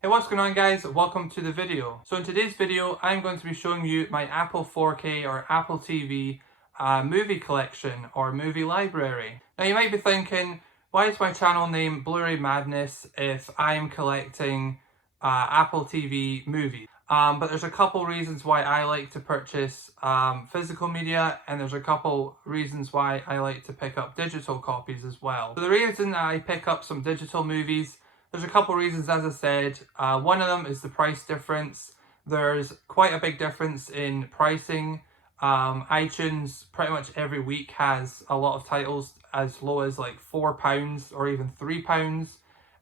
Hey, what's going on guys? Welcome to the video. So in today's video, I'm going to be showing you my Apple 4K or Apple TV movie collection or movie library. Now you might be thinking, why is my channel named Bluraymadness if I'm collecting Apple TV movies? But there's a couple reasons why I like to purchase physical media, and there's a couple reasons why I like to pick up digital copies as well. So the reason I pick up some digital movies, there's a couple reasons, as I said. One of them is the price difference. There's quite a big difference in pricing. iTunes pretty much every week has a lot of titles as low as like £4 or even £3.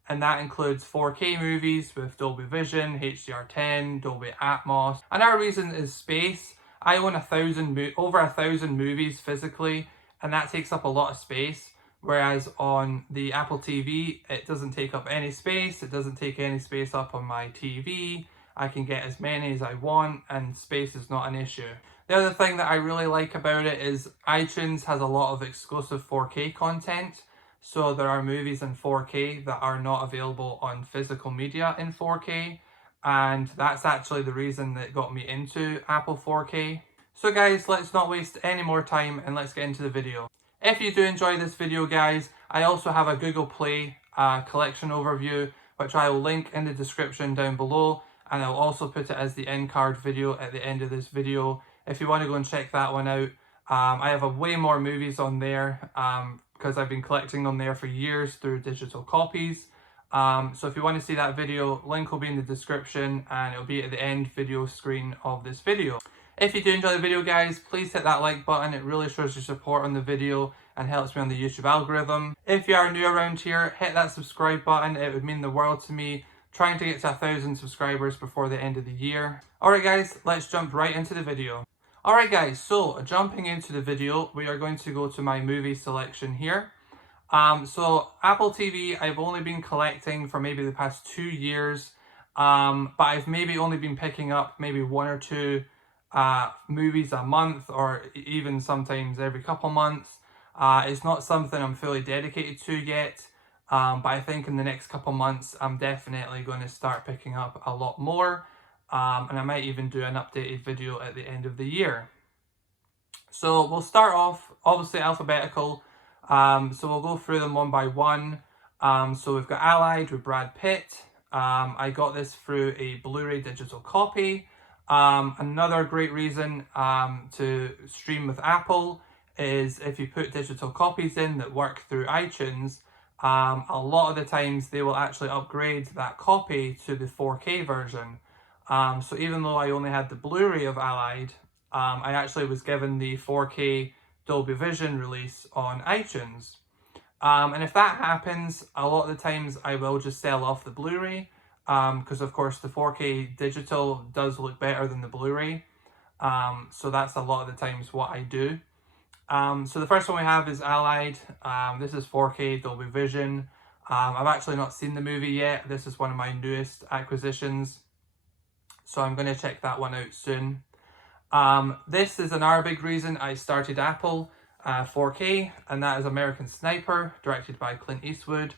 And that includes 4K movies with Dolby Vision, HDR10, Dolby Atmos. Another reason is space. I own over 1,000 movies physically, and that takes up a lot of space. Whereas on the Apple TV, it doesn't take up any space. It doesn't take any space up on my TV. I can get as many as I want, and space is not an issue. The other thing that I really like about it is iTunes has a lot of exclusive 4K content. So there are movies in 4K that are not available on physical media in 4K. And that's actually the reason that got me into Apple 4K. So guys, let's not waste any more time and let's get into the video. If you do enjoy this video guys, I also have a Google Play collection overview, which I will link in the description down below. And I'll also put it as the end card video at the end of this video. If you want to go and check that one out. I have way more movies on there because I've been collecting them there for years through digital copies. So if you want to see that video, link will be in the description and it'll be at the end video screen of this video. If you do enjoy the video guys, please hit that like button. It really shows your support on the video and helps me on the YouTube algorithm. If you are new around here, hit that subscribe button. It would mean the world to me. Trying to get to 1,000 subscribers before the end of the year. Alright guys, let's jump right into the video. Alright guys, so jumping into the video, we are going to go to my movie selection here. So Apple TV, I've only been collecting for maybe the past 2 years, but I've maybe only been picking up maybe 1 or 2 movies a month, or even sometimes every couple months. It's not something I'm fully dedicated to yet, but I think in the next couple months I'm definitely going to start picking up a lot more. And I might even do an updated video at the end of the year. So we'll start off, obviously alphabetical, so we'll go through them one by one. So we've got Allied with Brad Pitt. I got this through a Blu-ray digital copy. Another great reason to stream with Apple is if you put digital copies in that work through iTunes, a lot of the times they will actually upgrade that copy to the 4K version. So even though I only had the Blu-ray of Allied, I actually was given the 4K Dolby Vision release on iTunes. And if that happens, a lot of the times I will just sell off the Blu-ray, because of course the 4K digital does look better than the Blu-ray. So that's a lot of the times what I do. So the first one we have is Allied. This is 4K Dolby Vision. I've actually not seen the movie yet. This is one of my newest acquisitions. So I'm going to check that one out soon. This is another big reason I started Apple 4K, and that is American Sniper, directed by Clint Eastwood.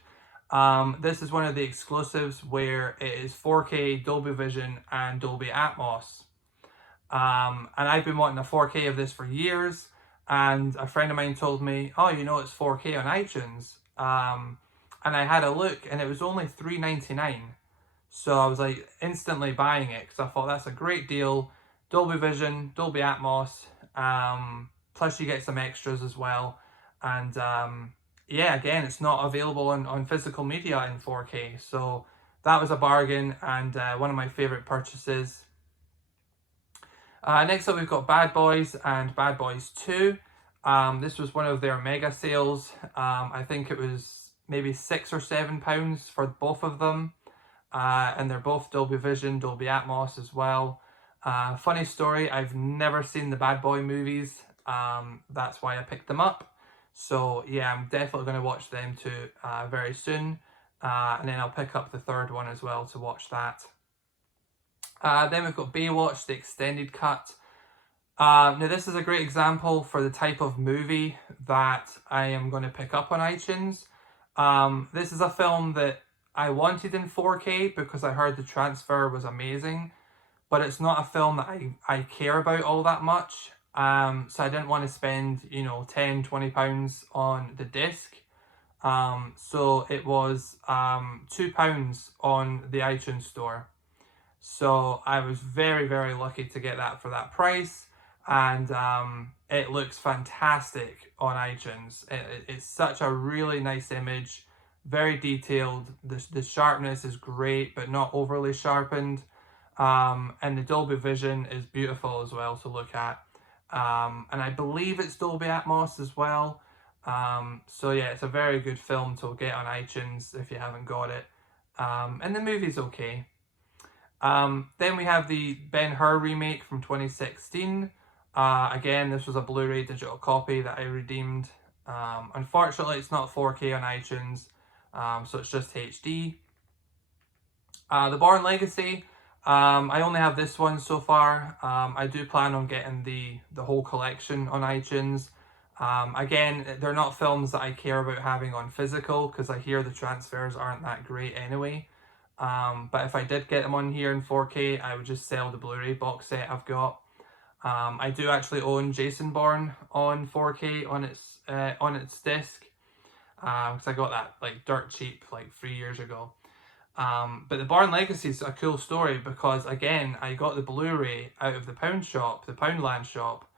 This is one of the exclusives where it is 4K, Dolby Vision, and Dolby Atmos. And I've been wanting a 4K of this for years, and a friend of mine told me, oh, you know, it's 4K on iTunes. And I had a look, and it was only $3.99. So I was like instantly buying it because I thought that's a great deal. Dolby Vision, Dolby Atmos, plus you get some extras as well. And yeah, again, it's not available on physical media in 4K. So that was a bargain and one of my favorite purchases. Next up, we've got Bad Boys and Bad Boys 2. This was one of their mega sales. I think it was maybe £6 or £7 for both of them. And they're both Dolby Vision, Dolby Atmos as well. Funny story, I've never seen the Bad Boy movies. That's why I picked them up. So yeah, I'm definitely going to watch them too very soon. And then I'll pick up the third one as well to watch that. Then we've got Baywatch, the extended cut. Now this is a great example for the type of movie that I am going to pick up on iTunes. This is a film that I wanted in 4K because I heard the transfer was amazing, but it's not a film that I care about all that much. So I didn't want to spend, you know, £10-20 on the disc. So it was £2 on the iTunes store. So I was very lucky to get that for that price, and it looks fantastic on iTunes. It's such a really nice image, very detailed. The sharpness is great, but not overly sharpened. And the Dolby Vision is beautiful as well to look at. And I believe it's Dolby Atmos as well. So yeah, it's a very good film to get on iTunes if you haven't got it. And the movie's okay. Then we have the Ben-Hur remake from 2016. Again, this was a Blu-ray digital copy that I redeemed. Unfortunately, it's not 4K on iTunes, so it's just HD. The Bourne Legacy, I only have this one so far. I do plan on getting the whole collection on iTunes. Again, they're not films that I care about having on physical because I hear the transfers aren't that great anyway. But if I did get them on here in 4K, I would just sell the Blu-ray box set I've got. I do actually own Jason Bourne on 4K on its disc, because I got that like dirt cheap like 3 years ago. But the Bourne Legacy is a cool story because again, I got the Blu-ray out of the Poundland shop,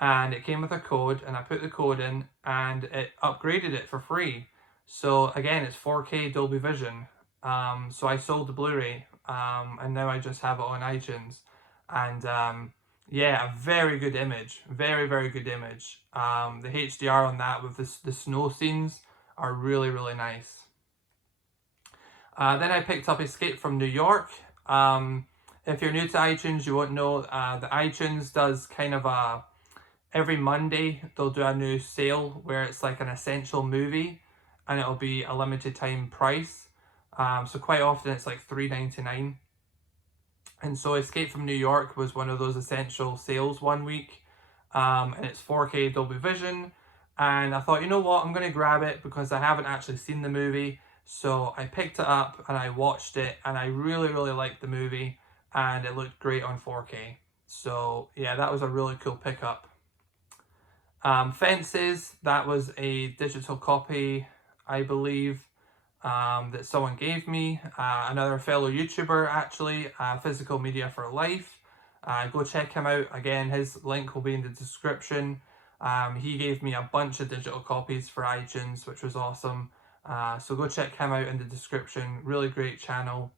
and it came with a code, and I put the code in, and it upgraded it for free. So again, it's 4K Dolby Vision. So I sold the Blu-ray, and now I just have it on iTunes, and yeah, a very good image, very good image. The HDR on that with the snow scenes are really nice. Then I picked up Escape from New York. If you're new to iTunes, you won't know that iTunes does kind of every Monday they'll do a new sale where it's like an essential movie, and it'll be a limited time price. So quite often it's like $3.99. And so Escape from New York was one of those essential sales one week. And it's 4K Dolby Vision. And I thought, you know what, I'm going to grab it because I haven't actually seen the movie. So I picked it up and I watched it, and I really liked the movie, and it looked great on 4K. So yeah, that was a really cool pickup. Fences, that was a digital copy, I believe, that someone gave me, another fellow YouTuber actually, Physical Media for Life. Go check him out. Again, his link will be in the description. He gave me a bunch of digital copies for iTunes, which was awesome. So go check him out in the description. Really great channel.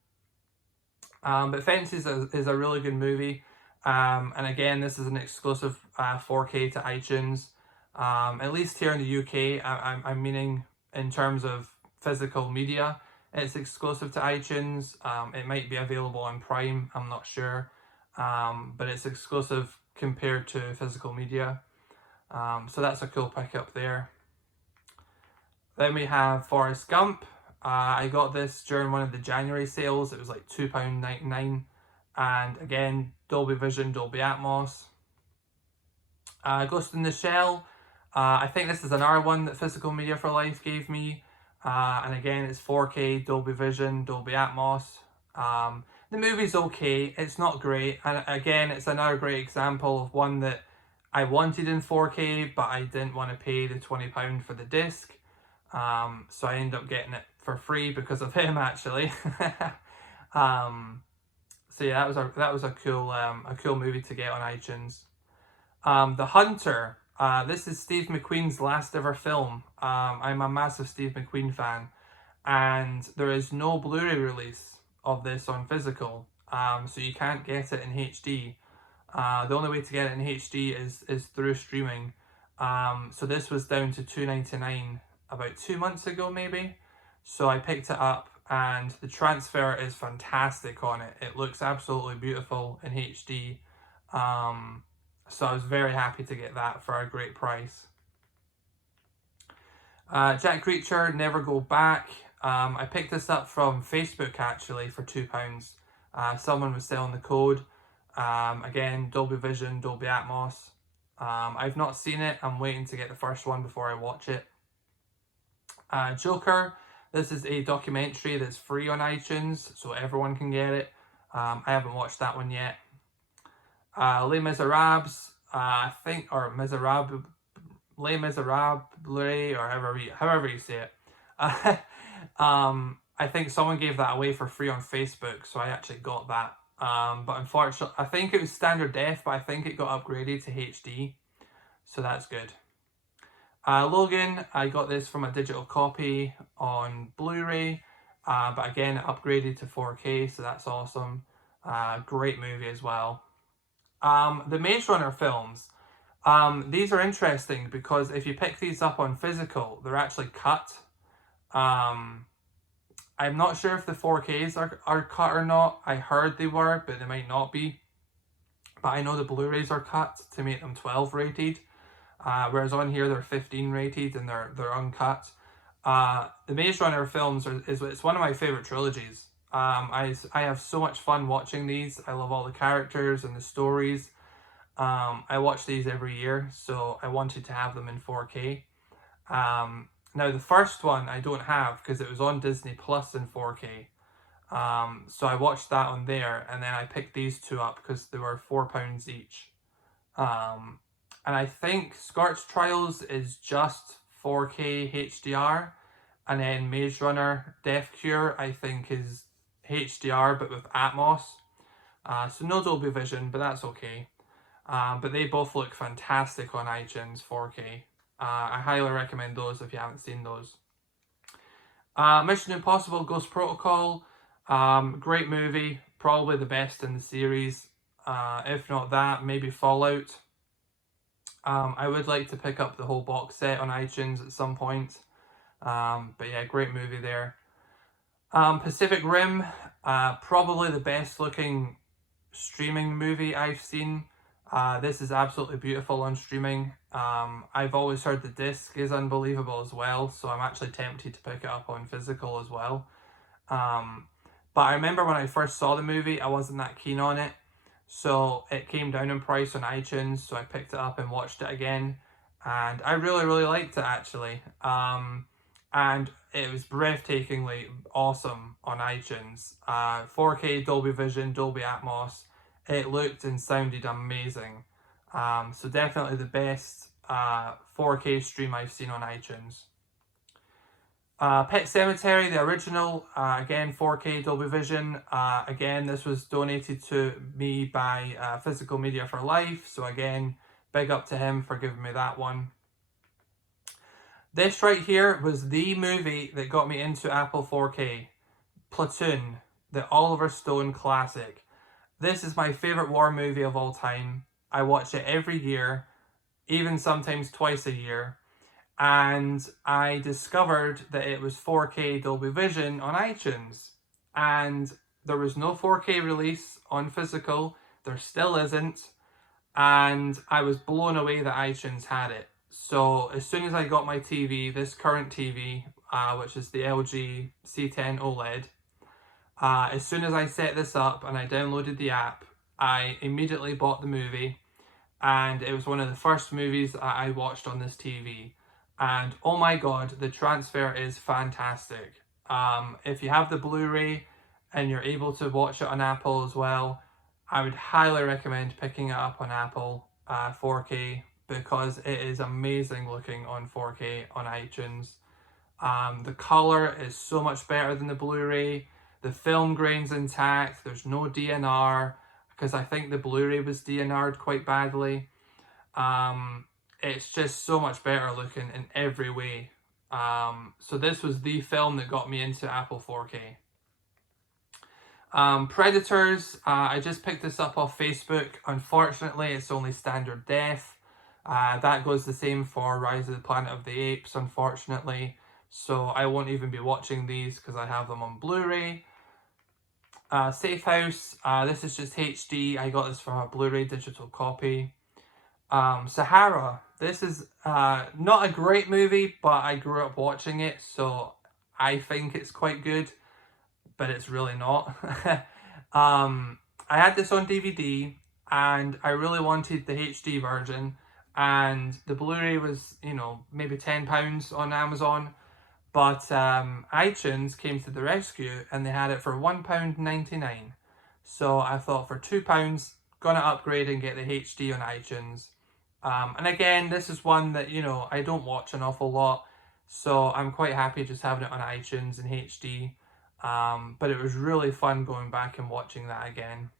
But Fences is a really good movie. And again, this is an exclusive 4K to iTunes. At least here in the UK, I'm meaning in terms of physical media, it's exclusive to iTunes. It might be available on Prime, I'm not sure, but it's exclusive compared to physical media. So that's a cool pickup there. Then we have Forrest Gump. I got this during one of the January sales. It was like £2.99, and again, Dolby Vision, Dolby Atmos. Ghost in the Shell. I think this is another one that Physical Media for Life gave me. And again, it's 4K, Dolby Vision, Dolby Atmos. The movie's okay, it's not great, and again, it's another great example of one that I wanted in 4K, but I didn't want to pay the £20 for the disc. So I ended up getting it for free because of him, actually. So yeah, that was a cool movie to get on iTunes. The Hunter. This is Steve McQueen's last ever film. I'm a massive Steve McQueen fan, and there is no Blu-ray release of this on physical, so you can't get it in HD. The only way to get it in HD is through streaming. So this was down to $2.99 about 2 months ago maybe. So I picked it up, and the transfer is fantastic on it. It looks absolutely beautiful in HD. So I was very happy to get that for a great price. Jack Reacher, Never Go Back. I picked this up from Facebook actually for £2. Someone was selling the code. Again, Dolby Vision, Dolby Atmos. I've not seen it. I'm waiting to get the first one before I watch it. Joker. This is a documentary that's free on iTunes, so everyone can get it. I haven't watched that one yet. Les Miserables, I think, or Miserables, Les Miserables, Blu-Ray, or however you say it. I think someone gave that away for free on Facebook, so I actually got that. But unfortunately, I think it was standard def, but I think it got upgraded to HD, so that's good. Logan, I got this from a digital copy on Blu-ray, but again, it upgraded to 4K, so that's awesome. Great movie as well. The Maze Runner films, these are interesting because if you pick these up on physical, they're actually cut. I'm not sure if the 4Ks are cut or not. I heard they were, but they might not be. But I know the Blu-rays are cut to make them 12 rated. Whereas on here they're 15 rated and they're uncut. The Maze Runner films it's one of my favorite trilogies. I have so much fun watching these. I love all the characters and the stories. I watch these every year, so I wanted to have them in 4K. Now the first one I don't have because it was on Disney Plus in 4K. So I watched that on there, and then I picked these two up because they were £4 each. And I think Scorch Trials is just 4K HDR, and then Maze Runner Death Cure I think is HDR but with Atmos. So no Dolby Vision, but that's okay. But they both look fantastic on iTunes 4K. I highly recommend those if you haven't seen those. Mission Impossible Ghost Protocol, great movie, probably the best in the series. If not that, maybe Fallout. I would like to pick up the whole box set on iTunes at some point. But yeah, great movie there. Pacific Rim, probably the best looking streaming movie I've seen. This is absolutely beautiful on streaming. I've always heard the disc is unbelievable as well, so I'm actually tempted to pick it up on physical as well. But I remember when I first saw the movie, I wasn't that keen on it. So it came down in price on iTunes, so I picked it up and watched it again. And I really, really liked it actually. And it was breathtakingly awesome on iTunes. 4K, Dolby Vision, Dolby Atmos. It looked and sounded amazing. So definitely the best 4K stream I've seen on iTunes. Pet Sematary, the original, again 4K Dolby Vision. Again, this was donated to me by Physical Media for Life, so again, big up to him for giving me that one. This right here was the movie that got me into Apple 4K. Platoon, the Oliver Stone classic. This is my favourite war movie of all time. I watch it every year, even sometimes twice a year. And I discovered that it was 4K Dolby Vision on iTunes. And there was no 4K release on physical. There still isn't. And I was blown away that iTunes had it. So as soon as I got my TV, this current TV, which is the LG C10 OLED, as soon as I set this up and I downloaded the app, I immediately bought the movie. And it was one of the first movies that I watched on this TV. And oh my god, the transfer is fantastic. If you have the Blu-ray and you're able to watch it on Apple as well, I would highly recommend picking it up on Apple 4K because it is amazing looking on 4K on iTunes. The colour is so much better than the Blu-ray. The film grain's intact. There's no DNR because I think the Blu-ray was DNR'd quite badly. It's just so much better looking in every way. So this was the film that got me into Apple 4K. Predators, I just picked this up off Facebook. Unfortunately, it's only standard def. That goes the same for Rise of the Planet of the Apes, unfortunately. So I won't even be watching these because I have them on Blu-ray. Safe House, this is just HD. I got this from a Blu-ray digital copy. Sahara, this is not a great movie, but I grew up watching it, so I think it's quite good, but it's really not. I had this on DVD, and I really wanted the HD version, and the Blu-ray was, you know, maybe £10 on Amazon, But iTunes came to the rescue and they had it for £1.99. So I thought for £2, gonna upgrade and get the HD on iTunes. And again, this is one that, you know, I don't watch an awful lot, so I'm quite happy just having it on iTunes in HD. But it was really fun going back and watching that again.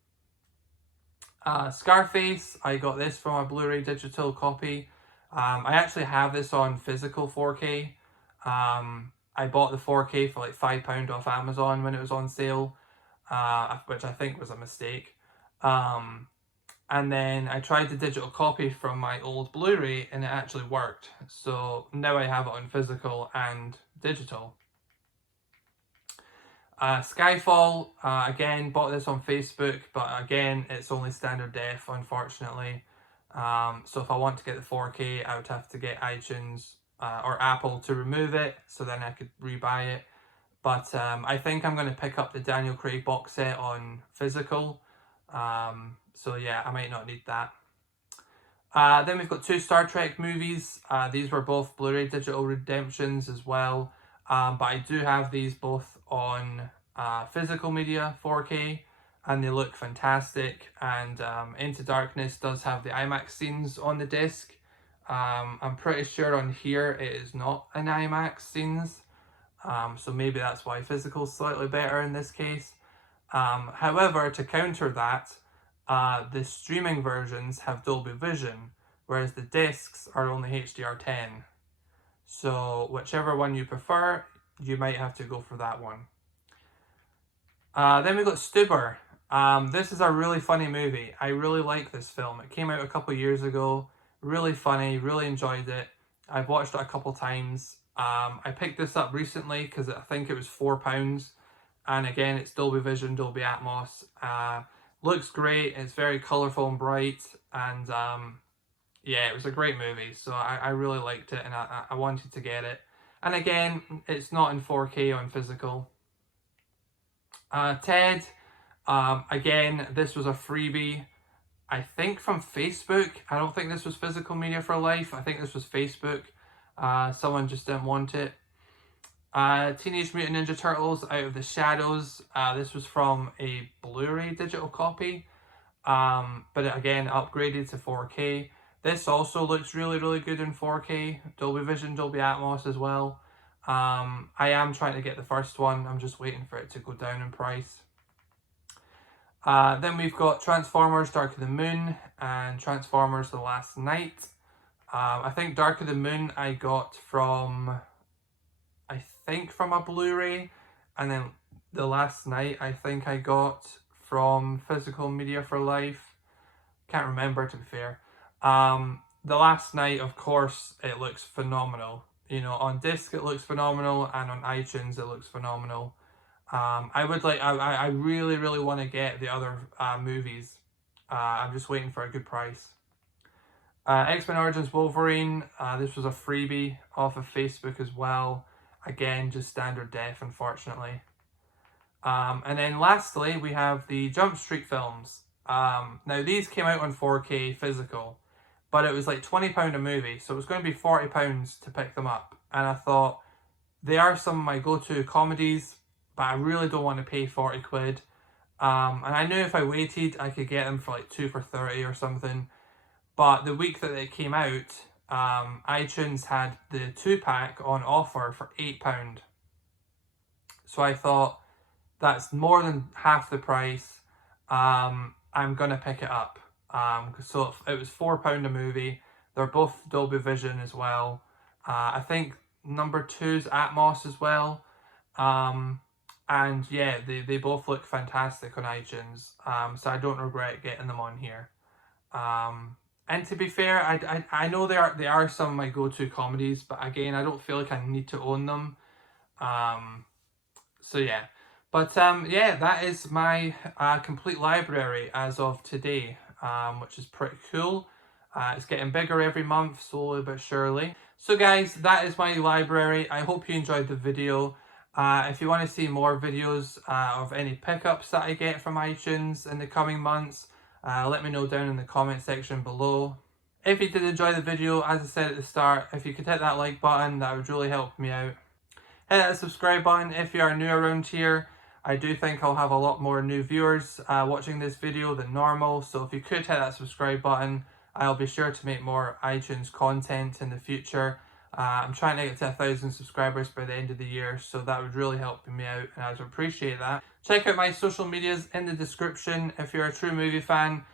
Scarface, I got this from a Blu-ray digital copy. I actually have this on physical 4K. I bought the 4K for like £5 off Amazon when it was on sale, which I think was a mistake. And then I tried the digital copy from my old Blu-ray and it actually worked. So now I have it on physical and digital. Skyfall, again, bought this on Facebook, but again, it's only standard def, unfortunately. So if I want to get the 4K, I would have to get iTunes or Apple to remove it, so then I could rebuy it. But I think I'm going to pick up the Daniel Craig box set on physical. So yeah, I might not need that. Then we've got 2 Star Trek movies. These were both Blu-ray digital redemptions as well. But I do have these both on physical media 4K and they look fantastic. And Into Darkness does have the IMAX scenes on the disc. I'm pretty sure on here it is not an IMAX scenes. So maybe that's why physical is slightly better in this case. However, to counter that, the streaming versions have Dolby Vision, whereas the discs are only HDR10. So whichever one you prefer, you might have to go for that one. Then we got Stuber. This is a really funny movie. I really like this film. It came out a couple years ago. Really funny, really enjoyed it. I've watched it a couple times. I picked this up recently because I think it was £4. And again, it's Dolby Vision, Dolby Atmos. Looks great. It's very colourful and bright. And yeah, it was a great movie. So I really liked it and I wanted to get it. And again, it's not in 4K on physical. Ted, again, this was a freebie. I think from Facebook. I don't think this was Physical Media for Life. I think this was Facebook. Someone just didn't want it. Teenage Mutant Ninja Turtles Out of the Shadows. This was from a Blu-ray digital copy. But again, upgraded to 4K. This also looks really, really good in 4K. Dolby Vision, Dolby Atmos as well. I am trying to get the first one. I'm just waiting for it to go down in price. Then we've got Transformers Dark of the Moon and Transformers The Last Night. I think Dark of the Moon I got from, from a Blu-ray, and then The Last Night I think I got from Physical Media for Life. Can't remember, to be fair. The Last Night, of course, it looks phenomenal. You know, on disc it looks phenomenal, and on iTunes it looks phenomenal. I really, really want to get the other movies. I'm just waiting for a good price. X-Men Origins Wolverine, this was a freebie off of Facebook as well. Again, just standard def, unfortunately. And then lastly, we have the Jump Street films. Now, these came out on 4K physical, but it was like £20 a movie, so it was going to be £40 to pick them up. And I thought, they are some of my go-to comedies, but I really don't want to pay 40 quid. And I knew if I waited, I could get them for like 2 for 30 or something. But the week that they came out, iTunes had the 2-pack on offer for £8. So I thought, that's more than half the price. I'm going to pick it up. So it was £4 a movie. They're both Dolby Vision as well. I think number 2's Atmos as well. And yeah, they both look fantastic on iTunes. So I don't regret getting them on here. And to be fair, I know they are some of my go-to comedies, but again, I don't feel like I need to own them. So yeah. But yeah, that is my complete library as of today, which is pretty cool. It's getting bigger every month, slowly but surely. So guys, that is my library. I hope you enjoyed the video. If you want to see more videos of any pickups that I get from iTunes in the coming months, let me know down in the comment section below. If you did enjoy the video, as I said at the start, if you could hit that like button, that would really help me out. Hit that subscribe button if you are new around here. I do think I'll have a lot more new viewers watching this video than normal, so if you could hit that subscribe button, I'll be sure to make more iTunes content in the future. I'm trying to get to 1,000 subscribers by the end of the year, so that would really help me out and I'd appreciate that. Check out my social medias in the description. If you're a true movie fan,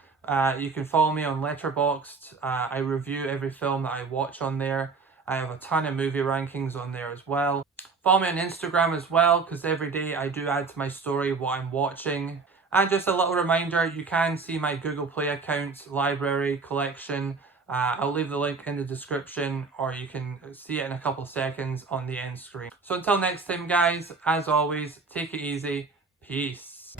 you can follow me on Letterboxd. I review every film that I watch on there. I have a ton of movie rankings on there as well. Follow me on Instagram as well, because every day I do add to my story what I'm watching. And just a little reminder, you can see my Google Play account, library, collection. I'll leave the link in the description, or you can see it in a couple seconds on the end screen. So until next time guys, as always, take it easy. Peace.